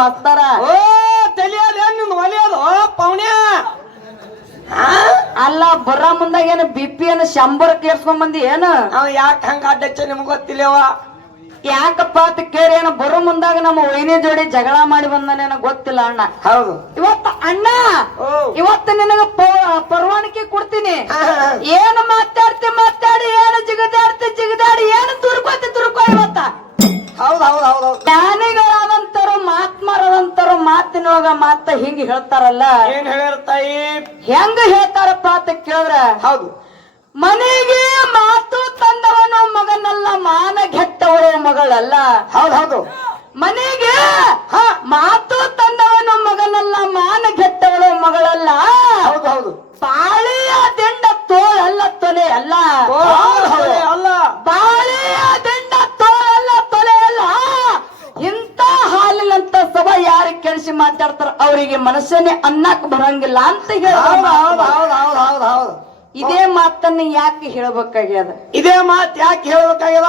ಮಾಸ್ತರ. ಓ ತಲಿಯದ ನಿಂದ ಒಲಿಯೋದು ಪೌಣ್ಯ. ಅಲ್ಲ ಬರ ಮುಂದಾಗ ಏನು ಬಿಪಿ ಏನು 100 ಕೇರ್ಸ್ಕೊಂಡ್ ಬಂದಿ ಏನು? ಅವ್ ಯಾಕೆ ಹಂಗ ಅಡ್ಡಚ್ಚ ನಿಮ್ಗೆ ಗೊತ್ತಿಲ್ಲವ? ಯಾಕಪ್ಪ ಅಂತ ಕೇಳಿ ಏನು ಬರೋ ಮುಂದಾಗ ನಮ್ಮ ವೈನಿ ಜೋಡಿ ಜಗಳ ಮಾಡಿ ಬಂದಾನೇನೋ ಗೊತ್ತಿಲ್ಲ ಅಣ್ಣ. ಹೌದು. ಇವತ್ತು ಅಣ್ಣ ಇವತ್ತು ನಿನಗ ಪರವಾನಗಿ ಕೊಡ್ತೀನಿ. ಏನು ಮಾತಾಡಿ ಏನು ಜಿಗದಾಡಿ ಏನು ತುರ್ಕೋ ಇವತ್ತ. ಹೌದು. ಜ್ಞಾನಿಗಳಾದಂತರು ಮಹಾತ್ಮರಾದಂತರು ಮಾತಿನೊಳಗ ಮಾತ ಹಿಂಗ ಹೇಳ್ತಾರಲ್ಲ. ಏನ್ ಹೇಳ್ಯಾರ ತಾಯಿ? ಹೆಂಗ ಹೇಳ್ತಾರಪ್ಪ ಅಂತ ಕೇಳಿದ್ರ, ಹೌದು, ಮನೆಗೆ ಮಾತು ತಂದವನು ಮಗನಲ್ಲ, ಮಾನಗೆಟ್ಟವಳು ಮಗಳಲ್ಲ. ಹೌದು. ಮನೆಗೆ ಮಾತು ತಂದವನು ಮಗನಲ್ಲ, ಮಾನಗೆಟ್ಟವಳು ಮಗಳಲ್ಲ. ಹೌದು. ಬಾಳೆಯ ದಿಂಡ ತೋಳಲ್ಲ ತೊಲೆ ಅಲ್ಲ. ಅಲ್ಲ ಬಾಳೆಯ ದಿಂಡ ತೋಳಲ್ಲ ತೊಲೆ ಅಲ್ಲ. ಇಂತ ಹಾಲಿನಂತ ಸಭಾ ಯಾರಿಗೆ ಕೆಡಿಸಿ ಮಾತಾಡ್ತಾರ ಅವರಿಗೆ ಮನಸ್ಸನ್ನೇ ಅನ್ನಕ್ ಬರಂಗಿಲ್ಲ ಅಂತ ಹೇಳ. ಹೌದು. ಇದೇ ಮಾತನ್ನ ಯಾಕೆ ಹೇಳ್ಬೇಕಾಗ್ಯದ? ಇದೇ ಮಾತ್ ಯಾಕೆ ಹೇಳ್ಬೇಕಾಗ್ಯದ?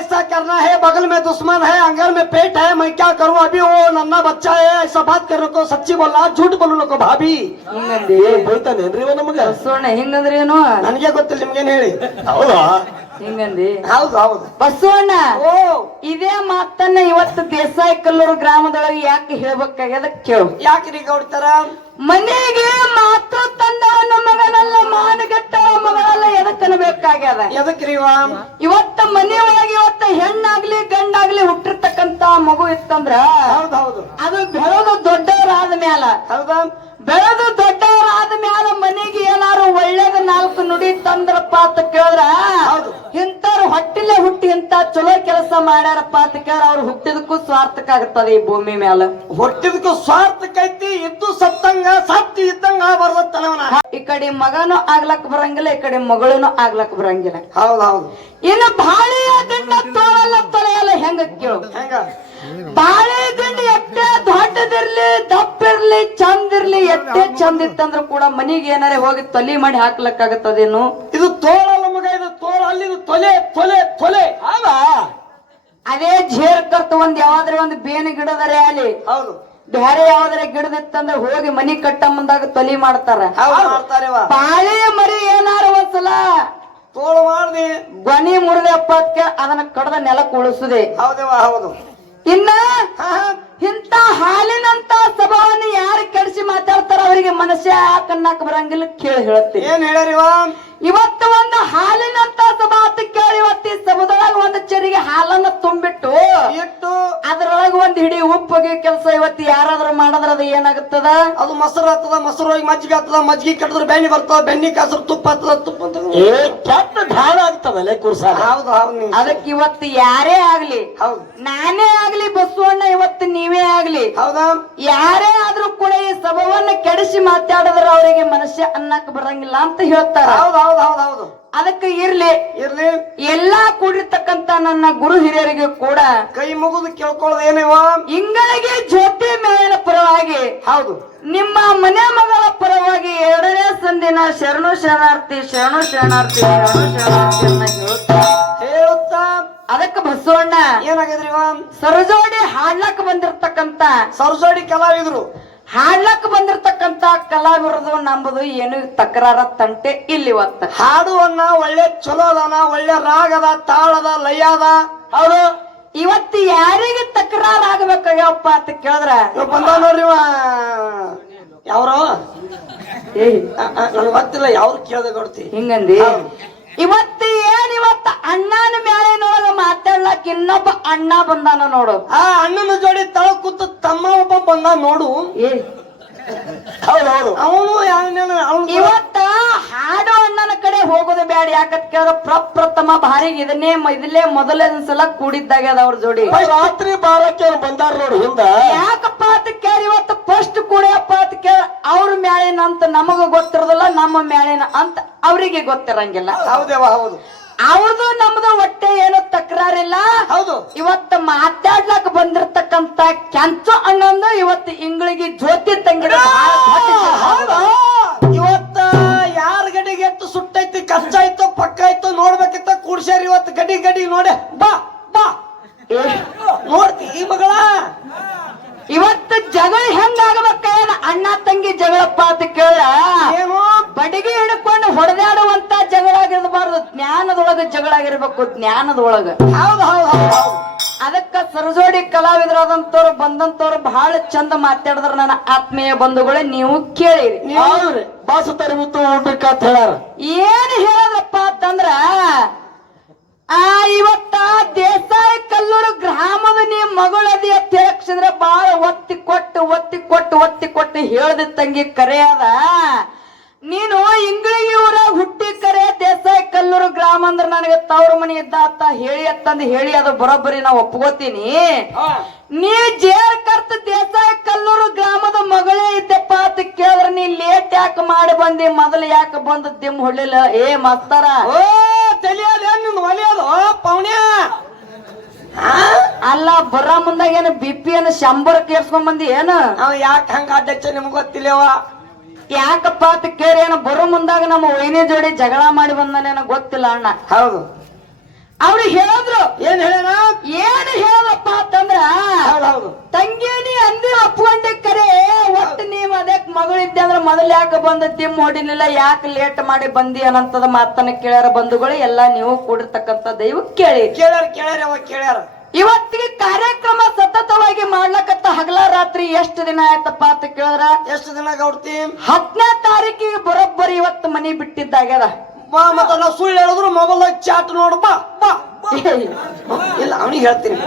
ऐसा करना है, बगल में दुश्मन है, अंगल में पेट है, मैं क्या करूं अभी? वो नन्ना बच्चा है, ऐसा बात करने को सच्ची बोलना, झूठ बोलने को भाभी. ಹಿಂಗಂದಿ ಬೈತಾನೇನ್ರಿ ಇವ ನಮಗ? ಬಸವಣ್ಣ ಹಿಂಗಂದ್ರಿ ಏನು? ನನಗೆ ಗೊತ್ತಿಲ್ಲ, ನಿಮ್ಗೇನ್ ಹೇಳಿ? ಹೌದಾ? ಹಿಂಗಂದಿ ಹೌದು. ಬಸವಣ್ಣ ಓ ಇದೇ ಮಾತನ್ನ ಇವತ್ತು ದೇಸಾಯಿ ಕಲ್ಲೂರು ಗ್ರಾಮದೊಳಗೆ ಯಾಕೆ ಹೇಳ್ಬೇಕಾಗ್ಯದ ಕೇಳು. ಯಾಕ್ರಿ ಗೌಡ್ತಾರ? ಮನೆಗೆ ಮಾತು ತಂದವನ ಮಗನಲ್ಲ, ಮಾನಗೆಟ್ಟವ ಮಗಳಲ್ಲ ಎದಕ್ಕನಬೇಕಾಗ್ಯದ? ಎದಕ್ರಿ ಇವ? ಇವತ್ತ ಮನೆ ಒಳಗೆ ಇವತ್ತ ಹೆಣ್ಣಾಗ್ಲಿ ಗಂಡಾಗ್ಲಿ ಹುಟ್ಟಿರ್ತಕ್ಕಂತ ಮಗು ಇತ್ತಂದ್ರ ಹೌದು. ಅದು ಬೆಳೆದು ದೊಡ್ಡವರಾದ ಮ್ಯಾಲ ಮನೆಗೆ ಏನಾರು ಒಳ್ಳೇದ 4 ನುಡಿ ತಂದ್ರಪ್ಪ ಅಂತ ಕೇಳಿದ್ರ, ಇಂಥವ್ರು ಹೊಟ್ಟಿಲೆ ಹುಟ್ಟಿ ಇಂತ ಚಲೋ ಕೆಲಸ ಮಾಡ್ಯಾರಪ್ಪ ಅಂತ ಕೇಳ ಅವ್ರು ಹುಟ್ಟಿದಕ್ಕೂ ಸ್ವಾರ್ಥಕ ಆಗ್ತದೆ ಈ ಭೂಮಿ ಮ್ಯಾಲ. ಹುಟ್ಟಿದಕ್ಕೂ ಸ್ವಾರ್ಥಕೈತಿ, ಇದ್ದು ಸತ್ತಿ ಇದ್ದಂಗ ಬರ್ತನವನ. ಈ ಕಡೆ ಮಗನೂ ಆಗ್ಲಕ್ ಬರಂಗಿಲ್ಲ, ಈ ಕಡೆ ಮಗಳೂನು ಆಗ್ಲಕ್ ಬರಂಗಿಲ್ಲ. ಹೌದು. ಇನ್ನು ಬಾಳೆಯ ದಿಂಡ ತೋಳಲ್ಲ ತೊಳೆಯಲ್ಲ ಹೆಂಗ ಕೇಳು. ಬಾಳೆ ದಿಂಡ ಎಷ್ಟೇ ದೊಡ್ಡದಿರ್ಲಿ ದಪ್ಪಿರ್ಲಿ ಚಂದಿರ್ಲಿ ಎಷ್ಟೇ ಚಂದ ಇತ್ತಂದ್ರು ಕೂಡ ಮನಿಗೆ ಏನಾರೇ ಹೋಗಿ ತೊಲಿ ಮಾಡಿ ಹಾಕ್ಲಕ್ಕಾಗತ್ತದೇನು? ಇದು ತೋಳಲ್ಲ ಮಗ, ಇದು ತೋಳ ಅಲ್ಲಿ, ಇದು ತೊಲೆ. ಅದೇ ಜೇರ್ ಕರ್ತ ಯಾವಾದ್ರೆ ಒಂದು ಬೇನೆ ಗಿಡದರೆ ಅಲ್ಲಿ, ಹೌದು, ಬೇರೆ ಯಾವ್ದಾರ ಗಿಡದಿತ್ತಂದ್ರೆ ಹೋಗಿ ಮನಿ ಕಟ್ಟ ಮುಂದಾಗ ತೊಲಿ ಮಾಡ್ತಾರ. ಬಾಳೆಯ ಮರಿ ಏನಾರ ಒಂದ್ಸಲ ತೋಳು ಮಾಡ್ದಿ ಗೊನಿ ಮುರಿದಪ್ಪ ಅದನ್ನ ಕಡದ ನೆಲಕ್ಕೆ ಉಳಿಸುದೆ. ಹೌದು. ಇನ್ನ ಇಂತ ಹಾಲಿನಂತ ಸಭಾವನ್ನು ಯಾರು ಕೆಡಿಸಿ ಮಾತಾಡ್ತಾರ ಅವರಿಗೆ ಮನಸ್ಸೇ ಯಾಕನ್ನಕ್ ಬರಂಗಿಲ್ಲ ಕೇಳಿ ಹೇಳ್ತೀನಿ. ಏನ್ ಹೇಳ್ಯಾರಿವ? ಇವತ್ತು ಒಂದು ಹಾಲಿನಂತ ಸಭಾ ಅಂತ ಕೇಳಿ ಇವತ್ತು ಈ ಸಭಾದೊಳಗ ಒಂದು ಚೆರಿಗೆ ಹಾಲನ್ನ ತುಂಬಿಟ್ಟು ಇಟ್ಟು ಅದ್ರೊಳಗ ಒಂದ್ ಹಿಡಿ ಉಪ್ಪಿಗೆ ಕೆಲಸ ಇವತ್ತು ಯಾರಾದ್ರೂ ಮಾಡಿದ್ರ ಅದು ಏನಾಗುತ್ತದ? ಅದು ಮೊಸರು ಆಗ್ತದ, ಮೊಸರು ಹೋಗಿ ಮಜ್ಜಿಗೆ ಆಗ್ತದ, ಮಜ್ಜಿಗೆ ಕಟ್ಟಿದ್ರೆ ಬೆಣ್ಣೆ ಬರ್ತದ, ಬೆಣ್ಣೆ ಕಾಸರು ತುಪ್ಪ ಆಗ್ತದ, ತುಪ್ಪ ಅಂತ ಕೆಟ್ಟ ಢಾಳ ಆಗ್ತದಲ್ಲ ಕುರ್ಸ. ಹೌದು. ಅದಕ್ಕೆ ಇವತ್ತು ಯಾರೇ ಆಗ್ಲಿ, ನಾನೇ ಆಗ್ಲಿ ಬಸವಣ್ಣ, ಇವತ್ತು ನೀವೇ ಆಗ್ಲಿ, ಹೌದಾ, ಯಾರೇ ಆದ್ರೂ ಕೂಡ ಈ ಸಭಾವನ್ನ ಕೆಡಿಸಿ ಮಾತಾಡಿದ್ರ ಅವರಿಗೆ ಮನುಷ್ಯ ಅನ್ನಕ್ ಬರಂಗಿಲ್ಲ ಅಂತ ಹೇಳ್ತಾರ. ಹೌದು. ಅದಕ್ಕೆ ಇರ್ಲಿ ಎಲ್ಲಾ ಕೂಡಿರ್ತಕ್ಕಂತ ನನ್ನ ಗುರು ಹಿರಿಯರಿಗೆ ಕೂಡ ಕೈ ಮುಗಿದು ಕೇಳ್ಕೊಳ್ಳೋದು ಏನೇವ? ಇಂಗಳಿಗೆ ಜ್ಯೋತಿ ಮೇಲಿನ ಪರವಾಗಿ, ಹೌದು, ನಿಮ್ಮ ಮನೆ ಮಗಳ ಪರವಾಗಿ 2ನೇ ಸಂದಿನ ಶರಣು ಶರಣಾರ್ಥಿ ಹೇಳುತ್ತಾ ಅದಕ್ಕೆ ಬಸವಣ್ಣ ಏನಾಗಿದ್ರಿ? ಸರಜೋಡಿ ಹಾಡ್ಲಕ್ ಬಂದಿರ್ತಕ್ಕಂತ ಸರಜೋಡಿ ಕಲಾವಿದ್ರು, ಹಾಡ್ಲಕ್ ಬಂದಿರ್ತಕ್ಕಂತ ಕಲಾವಿರದು ನಂಬುದು ಏನು ತಕರಾರ ತಂಟೆ ಇಲ್ಲಿ. ಇವತ್ತ ಹಾಡುವನ್ನ ಒಳ್ಳೆ ಚಲೋ ಅದಾನ, ಒಳ್ಳೆ ರಾಗದ, ತಾಳದ, ಲಯದ. ಹೌದು. ಇವತ್ತು ಯಾರಿಗೆ ತಕರಾರ ಆಗ್ಬೇಕಾಗ್ಯಪ್ಪ ಅಂತ ಕೇಳಿದ್ರ ಬಂದ ನೋಡ್ರಿ ಯಾವ್ರು ನನ್ಗೆ ಗೊತ್ತಿಲ್ಲ, ಯಾವ್ರು ಕೇಳ್ದೆ ಕೊಡ್ತಿ ಹಿಂಗಂದಿ. ಇವತ್ತು ಅಣ್ಣನ ಮೇಳಿನೊಳಗ ಮಾತಾಡ್ಲಕ್ ಇನ್ನೊಬ್ಬ ಅಣ್ಣ ಬಂದಾನ ನೋಡು. ಆ ಅಣ್ಣನ ಜೋಡಿ ತಳ ಕೂತು ತಮ್ಮ ಒಬ್ಬ ಬಂದ ನೋಡು. ಹೌದು. ಅವನು ಇವತ್ತ ಹಾಡು ಅಣ್ಣನ ಕಡೆ ಹೋಗೋದು ಬ್ಯಾಡ. ಯಾಕತ್ ಕೇಳ ಪ್ರಪ್ರಥಮ ಬಾರಿಗೆ ಇಲ್ಲೇ ಮೊದಲನೇ ಸಲ ಕೂಡಿದ್ದಾಗ್ಯದ ಅವ್ರ ಜೋಡಿ. ರಾತ್ರಿ 12ಕ್ಕೆ ಬಂದಾರ ನೋಡು ಹಿಂದ. ಯಾಕಪ್ಪ ಅಂತ ಕೇಳಿ ಇವತ್ತು ಫಸ್ಟ್ ಕೂಡಿಯಪ್ಪ ಅಂತ ಕೇಳ ಅವ್ರ ಮ್ಯಾಳಿನ ಅಂತ ನಮಗ ಗೊತ್ತಿರೋದಿಲ್ಲ, ನಮ್ಮ ಮ್ಯಾಳಿನ ಅಂತ ಅವ್ರಿಗೆ ಗೊತ್ತಿರಂಗಿಲ್ಲ. ಹೌದು. ಅವ್ರದು ನಮ್ದು ಒಟ್ಟೆ ಏನು ತಕರಾರಿಲ್ಲ. ಹೌದು. ಇವತ್ತು ಮಾತಾಡ್ಲಕ್ ಬಂದಿರ್ತಕ್ಕಂತ ಕೆಂಚು ಅಣ್ಣಂದು ಇವತ್ತು ಇಂಗಳಿಗೆ ಜ್ಯೋತಿ ತಂಗಿದ. ಇವತ್ತ ಯಾರ ಗಡಿಗೆ ಎಷ್ಟು ಸುಟ್ಟೈತಿ, ಕಷ್ಟ ಆಯ್ತು, ಪಕ್ಕ ಆಯ್ತು ನೋಡ್ಬೇಕಿತ್ತ ಕೂಡ್ಸ್ಯಾರ. ಇವತ್ತು ಗಡಿ ನೋಡಿ ಬಾ ನೋಡ್ತಿ ಈ ಮಗಳ. ಇವತ್ತು ಜಗಳ ಹೆಂಗಾಗಬೇಕ ಅಣ್ಣ ತಂಗಿ ಜಗಳಪ್ಪ ಅಂತ ಕೇಳ ಏನು ಬಡಿಗೆ ಹಿಡ್ಕೊಂಡು ಹೊಡೆದಾಡುವಂತ ಜಗಳ ಆಗಿರಬಾರ್ದು, ಜ್ಞಾನದೊಳಗ ಜಗಳ ಆಗಿರ್ಬೇಕು, ಜ್ಞಾನದೊಳಗ. ಹೌದು ಹೌದು ಹೌದು. ಅದಕ್ಕ ಸರಜೋಡಿ ಕಲಾವಿದರಾದಂತವ್ರು ಬಂದಂತವ್ರು ಬಹಳ ಚಂದ ಮಾತಾಡಿದ್ರ ನನ್ನ ಆತ್ಮೀಯ ಬಂಧುಗಳೇ, ನೀವು ಕೇಳಿರಿ. ಹೌದ್ರಿ, ಬಾಸು ತರಬಿತ್ತು ಊಟಕ್ಕಂತ ಹೇಳ್ಯಾರ. ಏನ್ ಹೇಳದಪ್ಪ ಅಂತಂದ್ರ ಇವತ್ತ ದೇಸಾಯಿ ಕಲ್ಲೂರು ಗ್ರಾಮದ ನೀ ಮಗಳದಿ ಅಂತ ಹೇಳಕ್ಷಂದ್ರ ಬಾಳ ಒತ್ತಿ ಕೊಟ್ಟು ಹೇಳ್ದ ತಂಗಿ ಕರೆ ಅದ. ನೀನು ಇಂಗಳಿಗೆ ಊರಾಗ ಹುಟ್ಟಿ ಕರೆ ದೇಸಾಯಿ ಕಲ್ಲೂರು ಗ್ರಾಮ ಅಂದ್ರ ನನಗೆ ತವ್ರ ಮನಿ ಇದ್ದ ಅಂತ ಹೇಳಿ ಅತ್ತಂದ್ ಹೇಳಿ ಅದು ಬರೋಬ್ಬರಿ ನಾ ಒಪ್ಕೋತೀನಿ. ನೀ ಜೇರ್ ಕರ್ತ ದೇಸಾಯಿ ಕಲ್ಲೂರು ಗ್ರಾಮದ ಮಗಳೇ ಇದ್ದಪ್ಪ ಅಂತ ಕೇಳಿದ್ರ ನೀ ಲೇಟ್ ಯಾಕೆ ಮಾಡಿ ಬಂದಿ, ಮೊದಲು ಯಾಕೆ ಬಂದ ದಿಮ್ ಹೊಳ್ಳಿಲ್ಲ? ಏ ಮಾಸ್ತರ, ಓ ತಲಿಯದ ನಿನ್ ಒಲಿಯೋದು ಪೌಣ್ಯ ಅಲ್ಲ ಬರ ಮುಂದಾಗ ಏನು ಬಿಪಿ ಏನು 100 ಕೇರ್ಸ್ಕೊಂಡ್ ಬಂದಿ ಏನು? ಅವ ಯಾಕೆ ಹಂಗ ಅಡ್ಡಚ್ಚ ನಿಮ್ಗೆ ಗೊತ್ತಿಲ್ಲವ? ಯಾಕಪ್ಪ ಅಂತ ಕೇಳಿ ಏನೋ ಬರೋ ಮುಂದಾಗ ನಮ್ಮ ವೈನಿ ಜೋಡಿ ಜಗಳ ಮಾಡಿ ಬಂದನೇನೋ ಗೊತ್ತಿಲ್ಲ ಅಣ್ಣ. ಹೌದು, ಅವ್ರು ಹೇಳಿದ್ರು. ಏನ್ ಹೇಳ? ಏನು ಹೇಳದಪ್ಪ ಅಂತಂದ್ರ ಹೌದು ತಂಗೇನಿ ಅಂದಿ ಒಪ್ಕೊಂಡೆ ಕರೆ, ಒಟ್ಟು ನೀವ್ ಅದಕ್ಕೆ ಮಗಳಿದ್ದೆ ಅಂದ್ರೆ ಮೊದಲು ಯಾಕೆ ಬಂದ ದಿಮ್ ಹೊಡಿಲಿಲ್ಲ, ಯಾಕೆ ಲೇಟ್ ಮಾಡಿ ಬಂದಿ ಅನ್ನಂತದ ಮಾತನ್ನ ಕೇಳ್ಯಾರ ಬಂಧುಗಳು. ಎಲ್ಲಾ ನೀವು ಕೂಡಿರ್ತಕ್ಕಂತ ದೈವ ಕೇಳಿ ಕೇಳ್ಯಾರ. ಇವತ್ತಿಗೆ ಕಾರ್ಯಕ್ರಮ ಸತತವಾಗಿ ಮಾಡ್ಲಕತ್ತ ಹಗಲ ರಾತ್ರಿ ಎಷ್ಟು ದಿನ ಆಯ್ತಪ್ಪ ಅಂತ ಕೇಳಿದ್ರ ಎಷ್ಟು ದಿನ ಗೌಡ್ತಿ? 10ನೇ ತಾರೀಕಿಗೆ ಬರೋಬ್ಬರಿ ಇವತ್ತು ಮನಿ ಬಿಟ್ಟಿದ್ದಾಗ್ಯದ. ಮತ್ತ ನಾವು ಸುಳ್ಳು ಹೇಳಿದ್ರು ಮೊಬೈಲ್ ಚಾಟ್ ನೋಡು ಬಾ ಬಾ. ಇಲ್ಲ ಅವನಿಗೆ ಹೇಳ್ತೀನಿ.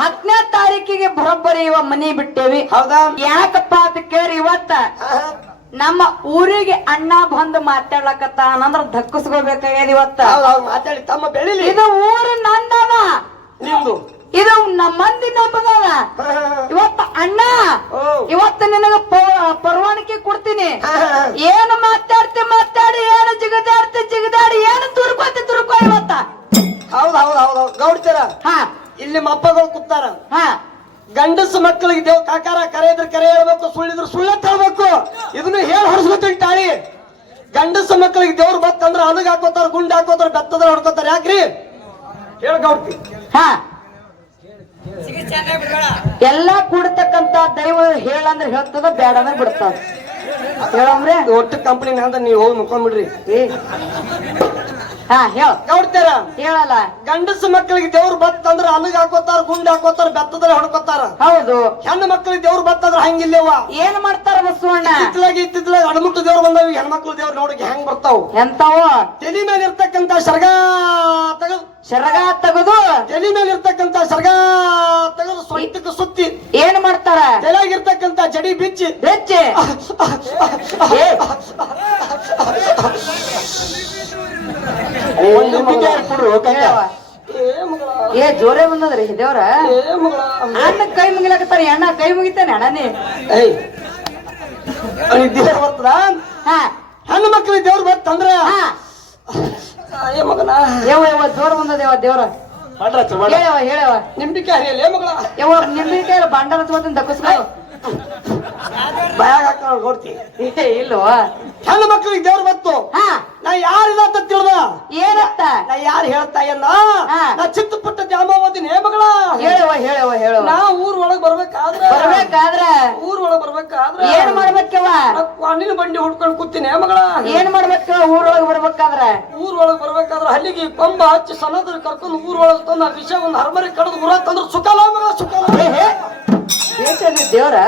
10ನೇ ತಾರೀಕಿಗೆ ಬರೋಬ್ಬರಿ ಇವ ಮನಿ ಬಿಟ್ಟೇವಿ. ಹೌದಾ? ಯಾಕಪ್ಪ ಅಂತ ಕೇಳಿ ಇವತ್ತ ನಮ್ಮ ಊರಿಗೆ ಅಣ್ಣ ಬಂದು ಮಾತಾಡ್ಲಕತ್ತ ಅನ್ನಂದ್ರ ಧಕ್ಕಸ್ಕೋಬೇಕಾಗ್ಯದ ಇವತ್ತ. ಮಾತಾಡಿ ತಮ್ಮ ಬೆಳಿಲಿ. ಇದು ಊರು ನಂದವ, ನಿಮ್ದು ಇದು ನಮ್ಮ ಮಂದಿ ನಂಬದವ. ಇವತ್ತ ಅಣ್ಣ ಇವತ್ತು ನಿನಗ ಪರವಾನಗಿ ಕೊಡ್ತೀನಿ. ಏನು ಮಾತಾಡಿ ಏನು ಜಿಗದಾಡಿ ಏನು ತುರ್ಕೋ ಇವತ್ತ. ಹೌದು ಗೌಡ್ತಾರ. ಇಲ್ಲಿ ನಿಮ್ಮ ಅಪ್ಪಗಳು ಕೂತಾರ. ಗಂಡಸ ಮಕ್ಕಳಿಗೆ ದೇವ್ ಕಾಕಾರ ಕರೆ ಇದ್ರೆ ಕರೆ ಹೇಳ್ಬೇಕು, ಸುಳ್ಳಿದ್ರೆ ಸುಳ್ಳ ಹೇಳ್ಬೇಕು. ಇದನ್ನ ಹೇಳಿ ಹೊರಸ್ಕೊತೀನಿ ತಾಳಿ. ಗಂಡಸ ಮಕ್ಕಳಿಗೆ ದೇವ್ರು ಬತ್ತಂದ್ರ ಅಲಗ್ ಹಾಕೋತಾರ, ಗುಂಡ್ ಹಾಕೋತಾರ, ಬೆತ್ತದ್ರ ಹೊಡ್ಕೋತಾರ. ಯಾಕ್ರಿ ಹೇಳ ಗೌಡ್ತಿ? ಎಲ್ಲಾ ಕೂಡತಕ್ಕಂತ ದೈವ ಹೇಳಂದ್ರೆ ಹೇಳ್ತದ, ಬೇಡ ಅಂದ್ರೆ ಬಿಡ್ತದ. ಹೇಳಂದ್ರೆ ಒಟ್ಟು ಕಂಪನಿ ಅಂತ ನೀವು ಹೋಗಿ ಮುಕ್ಕೊಂಡ್ಬಿಡ್ರಿ. ಹೇಳ ಗೌಡ್ತಾರ. ಹೇಳಲ್ಲ. ಗಂಡಸ ಮಕ್ಕಳಿಗೆ ದೇವ್ರು ಬತ್ತಂದ್ರ ಅಲಗ್ ಹಾಕೋತಾರ, ಗುಂಡ್ ಹಾಕೋತಾರ, ಬೆತ್ತದ್ರ ಹೊಡ್ಕೋತಾರ. ಹೌದು. ಹೆಣ್ಣು ಮಕ್ಕಳಿಗೆ ದೇವ್ರು ಬತ್ತಂದ್ರ ಹಂಗಿಲ್ಲವ. ಏನ್ ಮಾಡ್ತಾರ ಬಸವಣ್ಣ? ಇತ್ತಿತ್ಲಾಗಿ ಅಡಮುಟ್ಟು ದೇವ್ರು ಬಂದಾವ. ಹೆಣ್ಮಕ್ಳು ದೇವ್ರು ನೋಡಿ ಹೆಂಗ್ ಬರ್ತಾವ? ಎಂತಾವ? ತಲೆ ಮೇಲೆ ಇರ್ತಕ್ಕಂತ ಸರಗ ತೆಗೆದು ತಲೆ ಮೇಲೆ ಇರ್ತಕ್ಕಂತ ಸರಗ ತೆಗೆದು ಸೊಂಟಕ್ಕೆ ಸುತ್ತಿ ಏನ್ ಮಾಡ್ತಾರ? ತಲೆಯಾಗಿರ್ತಕ್ಕಂತ ಜಡಿ ಬಿಚ್ಚಿ ಜೋರೇ ಬಂದದ್ರಿ ದೇವ್ರ. ಅಣ್ಣ ಕೈ ಮುಗಿಲಕತ್ತಾರ. ಅಣ್ಣ ಕೈ ಮುಗಿತಾನೆ ಅಣ್ಣ ನೀ ದೇವ್ರ ಬರ್ತದ. ಹೆಣ್ಣು ಮಕ್ಕಳಿಗೆ ದೇವ್ರು ಬರ್ತಂದ್ರ ಮಗನ ಜೋರ್ ಬಂದದೇವ ದೇವ್ರ. ಹೇಳವ ನಿಂಬಿಕಾಯಿ ಮಗಳ ನಿಂಬಿಕಾಯಿ ಬಾಂಡಾರ ದಕ್ಕಸ್ಕೊ ಭಯಾಗ ಹಾಕ್ತಾವ ನೋಡ್ತಿ. ಇಲ್ವಾ? ಹೆಣ್ಣು ಮಕ್ಕಳಿಗೆ ದೇವ್ರು ಬತ್ತು. ನಾ ಯಾರಿದ ಅಂತ ತಿಳಿದ ಏನತ್ತ? ನಾ ಯಾರು ಹೇಳ್ತಾ ನಾ ಚಿತ್ತ ಪುಟ್ಟ ದ್ಯಾಮ ಓದಿನಿ ಮಗಳ. ಹೇಳುವ ನಾ ಊರ್ ಒಳಗ್ ಬರ್ಬೇಕಾದ್ರ ಊರ್ ಒಳಗ್ ಬರ್ಬೇಕಾದ್ರ ಏನ್ ಮಾಡ್ಬೇಕವ? ಹಣ್ಣಿನ ಬಂಡಿ ಹುಡ್ಕೊಂಡ್ ಕೂತೀನಿ ಮಗಳ. ಏನ್ ಮಾಡ್ಬೇಕ ಊರೊಳಗ್ ಬರ್ಬೇಕಾದ್ರ? ಊರ್ ಒಳಗ್ ಬರ್ಬೇಕಾದ್ರ ಹಲ್ಲಿಗೆ ಕೊಂಬ ಹಚ್ಚಿ ಸಣ್ಣದ್ರ ಕರ್ಕೊಂಡು ಊರ್ ಒಳಗ್ ತಂದ ವಿಷ ಒಂದ್ ಹರಮರಿ ಕಡದ್ ಊರಾಗ ತಂದ್ರ ಸುಖಲ ಮಗಳ ಸುಖಲ. ದೇವ್ರ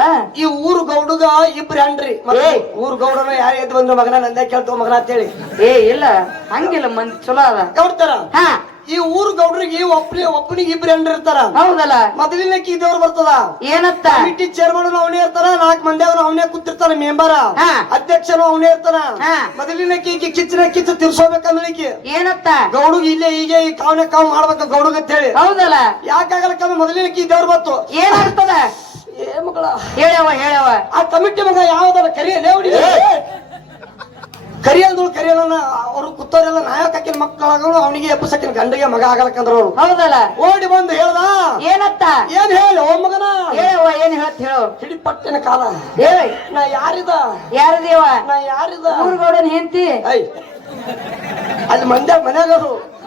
ಈ ಊರು ಗೌಡುಗ ಇಬ್ರು ಹೆಣ್ರಿ. ಊರ್ ಗೌಡನ ಯಾರು ಎದ್ದು ಬಂದ್ರು ಮಗನ ನಂದೇ ಕೇಳ್ತವ ಮಗನ ಅಂತೇಳಿ. ಇಲ್ಲ ಹಂಗಿಲ್ಲ ಮಂದಿ ಚಲೋ ಅದ ಗೌಡ್ತಾರ. ಈ ಊರು ಗೌಡ್ರಿಗೆ ಒಪ್ಪನಿಗೆ ಇಬ್ರು ಹೆಣ್ರು ಇರ್ತಾರ. ಹೌದಲ್ಲ? ಮೊದಲಿನ ಕೀ ದೇವ್ರು ಬರ್ತದ. ಏನತ್ತ? ಕಮಿಟಿ ಚೇರ್ಮನ್ ಅವನೇ ಇರ್ತಾರ. 4 ಮಂದಿ ಅವ್ರು ಅವನೇ ಕೂತಿರ್ತಾರ. ಮೆಂಬರ್ ಅಧ್ಯಕ್ಷನು ಅವನೇ ಇರ್ತಾನ. ಮೊದಲಿನ ಕೀಗೆ ಕಿಚ್ಚಿನ ಕಿಚ್ಚು ತಿರ್ಸೋಬೇಕಂದ್ಲಿಕ್ಕೆ ಏನತ್ತ? ಗೌಡುಗ ಇಲ್ಲೇ ಈಗ ಈ ಕಾವನೆ ಕಾವು ಮಾಡ್ಬೇಕು ಗೌಡುಗ ಅಂತ ಹೇಳಿ. ಹೌದಲ್ಲ? ಯಾಕಾಗಲ್ಲ ಕಮ್ಮಿ ಮೊದಲಿನ ಕೀ ದೇವ್ರು ಬತ್ತು. ಏನಾಗ್ತದ? ಮಗಳ ಹೇಳವ ಆ ಕಮಿಟಿ ಮಗ ಯಾವ್ದಾರ ಕರಿಯಲ್ಲ ಕರಿಯಲ್ಲ ಅವ್ರು ಕೂತವ್ರೆಲ್ಲ ನಾಯಕ ಹಾಕಿನ ಮಕ್ಕಳಾಗ ಅವನಿಗೆ ಎಪ್ಪಸಕ್ಕಿನ ಗಂಡಿಗೆ ಮಗ ಆಗಲಕ್ಕಂದ್ರ ಅವ್ರು. ಹೌದಲ್ಲ? ಓಡಿ ಬಂದು ಹೇಳ್ದ ಏನತ್ತ? ಏನ್ ಹೇಳು ಓ ಮಗನ? ಏನ್ ಹೇಳು. ಹಿಡಿ ಪಟ್ಟಿನ ಕಾಲ. ನಾ ಯಾರಿದ ಊರ್ಗೌಡನ್ ಹೆಂಡತಿ. ಅಲ್ಲಿ ಮನ್ಯಾಗ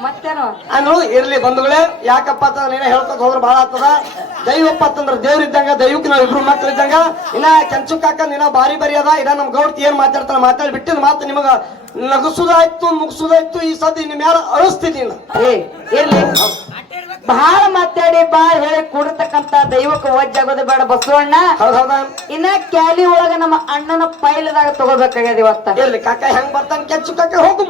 ಮತ್ತೇನು ಅನ್ನು ಇರ್ಲಿ ಬಂಧುಗಳೇ. ಯಾಕಪ್ಪ ಅಂತ ನೀನೇ ಹೇಳ್ಕೊತ ಹೋದ್ರೆ ಬಾಳ ಆಗ್ತದ. ದೈವಪ್ಪ ಅಂತಂದ್ರ ದೇವ್ರ ಇದ್ದಂಗ, ದೈವಕ್ಕೆ ನಾವ್ ಇಬ್ರು ಮಕ್ಳು ಇದ್ದಂಗ. ಇನ್ನ ಕೆಂಚು ಕಾಕ ನಿನ್ನ ಬಾರಿ ಬರಿ ಅದ. ಇನ್ನ ನಮ್ ಗೌಡ್ತಿ ಏನ್ ಮಾತಾಡ್ತಾನ ಮಾತಾಡಿ ಬಿಟ್ಟಿದ್ ಮಾತು ನಿಮಗ ನಗಸುದಾಯ್ತು ಮುಗಿಸುದಾಯ್ತು. ಈ ಸದ್ಯ ನಿಮ್ ಯಾರು ಅಳಿಸ್ತೀನಿ ಇರ್ಲಿ. ಬಹಳ ಮಾತಾಡಿ ಬಾಳ್ ಹೇಳಿ ಕೂಡತಕ್ಕಂತ ದೈವಕ್ಕೆ ಒಜ್ಜಾಗೋದು ಬೇಡ ಬಸವಣ್ಣ. ಹೌದಾ? ಇನ್ನ ಕ್ಯಾಲಿ ಒಳಗ ನಮ್ಮ ಅಣ್ಣನ ಪೈಲದಾಗ ತಗೋಬೇಕಾಗ್ಯದ ಇವತ್ತ. ಇರ್ಲಿ ಕಾಕ ಹೆಂಗ್ ಬರ್ತಾನ ಕೆಂಚು ಕಾಕ ಹೋಗು.